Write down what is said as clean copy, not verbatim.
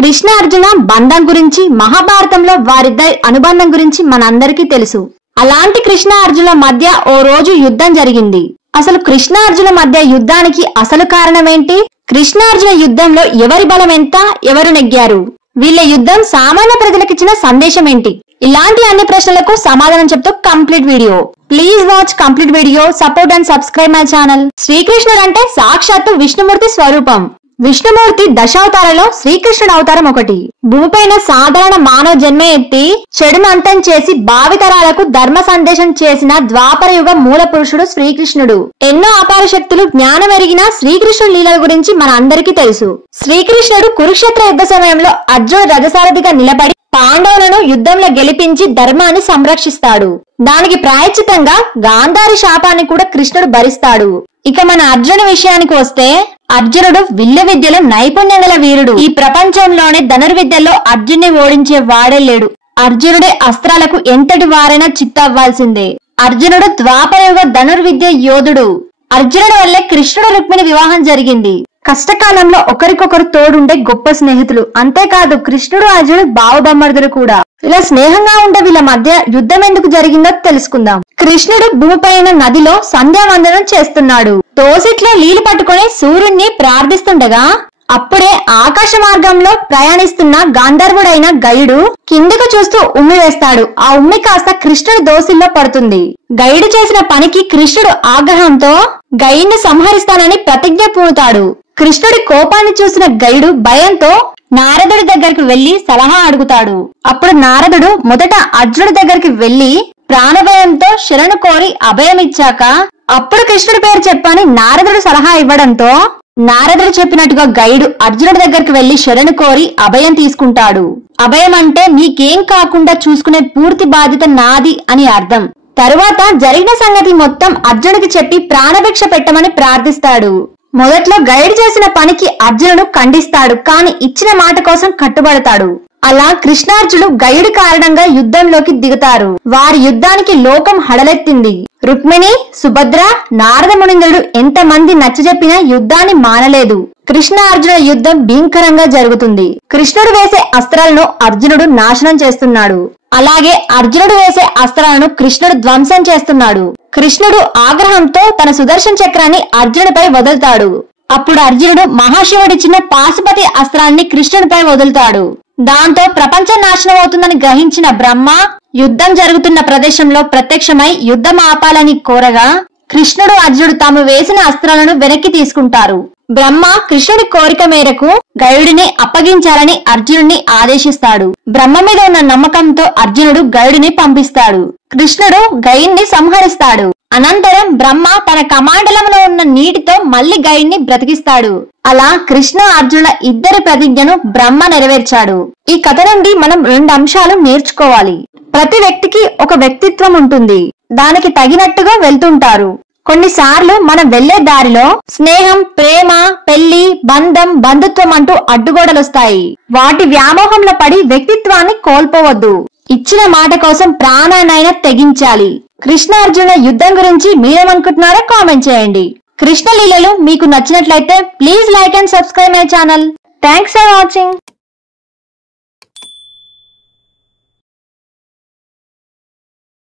కృష్ణ అర్జున బంధం గురించి మహాభారతంలో వారిద్దరి అనుబంధం గురించి మనందరికీ తెలుసు. అలాంటి కృష్ణ అర్జునుల మధ్య ఓ రోజు యుద్ధం జరిగింది. అసలు కృష్ణ అర్జునుల మధ్య యుద్ధానికి అసలు కారణమేంటి? కృష్ణ అర్జున యుద్ధంలో ఎవరి బలం ఎంత, ఎవరు నెగ్గారు? వీళ్ళ యుద్ధం సామాన్య ప్రజలకిచ్చిన సందేశం ఏంటి? ఇలాంటి అన్ని ప్రశ్నలకు సమాధానం చెప్తూ complete video. Please watch complete video, support and subscribe my channel. శ్రీకృష్ణుడు అంటే సాక్షాత్తు విష్ణుమూర్తి స్వరూపం. విష్ణుమూర్తి దశావతారాలలో శ్రీకృష్ణుడు అవతారం ఒకటి. భూమిపైన సాధారణ మానవ జన్మ ఎత్తి చెడును అంతం చేసి భావితరాలకు ధర్మ సందేశం చేసిన ద్వాపర యుగ మూల పురుషుడు శ్రీకృష్ణుడు. ఎన్నో అపార శక్తులు జ్ఞానం ఎరిగిన శ్రీకృష్ణుడి లీలల గురించి మన అందరికీ తెలుసు. శ్రీకృష్ణుడు కురుక్షేత్ర యుద్ధ సమయంలో అర్జునుడు రథసారథిగా నిలబడి పాండవులను యుద్ధంలో గెలిపించి ధర్మాన్ని సంరక్షిస్తాడు. దానికి ప్రాయశ్చితంగా గాంధారి శాపాన్ని కూడా కృష్ణుడు భరిస్తాడు. ఇక మన అర్జునుడి విషయానికి వస్తే, అర్జునుడు విల్లు విద్యలో నైపుణ్యం గల వీరుడు. ఈ ప్రపంచంలోనే ధనుర్విద్యలో అర్జున్ని ఓడించే వాడే లేడు. అర్జునుడే అస్త్రాలకు ఎంతటి వారైనా చిత్తవ్వాల్సిందే. అర్జునుడు ద్వాపరయుగ ధనుర్విద్య యోధుడు. అర్జునుడి వల్లే కృష్ణుడు రుక్మిణి వివాహం జరిగింది. కష్టకాలంలో ఒకరికొకరు తోడుండే గొప్ప స్నేహితులు. అంతేకాదు కృష్ణుడు అర్జునుడు బావబమ్మర్దులు కూడా. ఇలా స్నేహంగా ఉండే వీళ్ళ మధ్య యుద్ధం ఎందుకు జరిగిందో తెలుసుకుందాం. కృష్ణుడు భూమిపైన నదిలో సంధ్యావందనం చేస్తున్నాడు. దోసిట్లో నీళ్లు పట్టుకుని సూర్యుడిని ప్రార్థిస్తుండగా అప్పుడే ఆకాశ మార్గంలో ప్రయాణిస్తున్న గాంధర్వుడైన గయుడు కిందకు చూస్తూ ఉమ్మి వేస్తాడు. ఆ ఉమ్మి కాస్త కృష్ణుడి దోసిల్లో పడుతుంది. గయుడు చేసిన పనికి కృష్ణుడు ఆగ్రహంతో గయుడిని సంహరిస్తానని ప్రతిజ్ఞ పూనుతాడు. కృష్ణుడి కోపాన్ని చూసిన గయుడు భయంతో నారదుడి దగ్గరికి వెళ్లి సలహా అడుగుతాడు. అప్పుడు నారదుడు మొదట అర్జునుడి దగ్గరికి వెళ్లి ప్రాణభయంతో శరణు కోరి అభయం ఇచ్చాక అప్పుడు కృష్ణుడి పేరు చెప్పని నారదుడు సలహా ఇవ్వడంతో నారదుడు చెప్పినట్టుగా గయుడు అర్జునుడి దగ్గరికి వెళ్లి శరణు కోరి అభయం తీసుకుంటాడు. అభయం అంటే నీకేం కాకుండా చూసుకునే పూర్తి బాధ్యత నాది అని అర్థం. తరువాత జరిగిన సంగతి మొత్తం అర్జునుడికి చెప్పి ప్రాణభిక్ష పెట్టమని ప్రార్థిస్తాడు. మొదట్లో గైడ్ చేసిన పనికి అర్జునుడు ఖండిస్తాడు, కాని ఇచ్చిన మాట కోసం కట్టుబడతాడు. అలా కృష్ణార్జునులు గయుడి కారణంగా యుద్ధంలోకి దిగుతారు. వారి యుద్ధానికి లోకం హడలెత్తింది. రుక్మిణి, సుభద్ర, నారద మునీంద్రుడు ఎంతమంది నచ్చజెప్పినా యుద్ధాన్ని మానలేదు. కృష్ణ అర్జున యుద్ధం భీంకరంగా జరుగుతుంది. కృష్ణుడు వేసే అస్త్రాలను అర్జునుడు నాశనం చేస్తున్నాడు. అలాగే అర్జునుడు వేసే అస్త్రాలను కృష్ణుడు ధ్వంసం చేస్తున్నాడు. కృష్ణుడు ఆగ్రహంతో తన సుదర్శన చక్రాన్ని అర్జునుడిపై వదులుతాడు. అప్పుడు అర్జునుడు మహాశివుడిచ్చిన పాశుపతి అస్త్రాన్ని కృష్ణుడిపై వదులుతాడు. దాంతో ప్రపంచ నాశనం అవుతుందని గ్రహించిన బ్రహ్మ యుద్ధం జరుగుతున్న ప్రదేశంలో ప్రత్యక్షమై యుద్ధం ఆపాలని కోరగా కృష్ణుడు అర్జునుడు తాము వేసిన అస్త్రాలను వెనక్కి తీసుకుంటారు. బ్రహ్మ కృష్ణుడి కోరిక మేరకు గయుడిని అప్పగించాలని అర్జునుడిని ఆదేశిస్తాడు. బ్రహ్మ మీద ఉన్న నమ్మకంతో అర్జునుడు గయుడిని పంపిస్తాడు. కృష్ణుడు గయుడిని సంహరిస్తాడు. అనంతరం బ్రహ్మ తన కమాండలంలో ఉన్న నీటితో మళ్లీ గయుడిని బ్రతికిస్తాడు. అలా కృష్ణ అర్జునుల ఇద్దరి ప్రతిజ్ఞను బ్రహ్మ నెరవేర్చాడు. ఈ కథ నుండి మనం 2 అంశాలు నేర్చుకోవాలి. ప్రతి వ్యక్తికి ఒక వ్యక్తిత్వం ఉంటుంది. దానికి తగినట్టుగా వెళ్తుంటారు. కొన్నిసార్లు మనం వెళ్లే దారిలో స్నేహం, ప్రేమ, పెళ్లి, బంధం, బంధుత్వం అంటూ అడ్డుగోడలొస్తాయి. వాటి వ్యామోహంలో పడి వ్యక్తిత్వాన్ని కోల్పోవద్దు. ఇచ్చిన మాట కోసం ప్రాణాన్నైనా తెగించాలి. కృష్ణ అర్జునుల యుద్ధం గురించి మీరేమనుకుంటున్నారో కామెంట్ చేయండి. కృష్ణ లీలలు మీకు నచ్చినట్లయితే please like and subscribe my channel. Thanks for watching.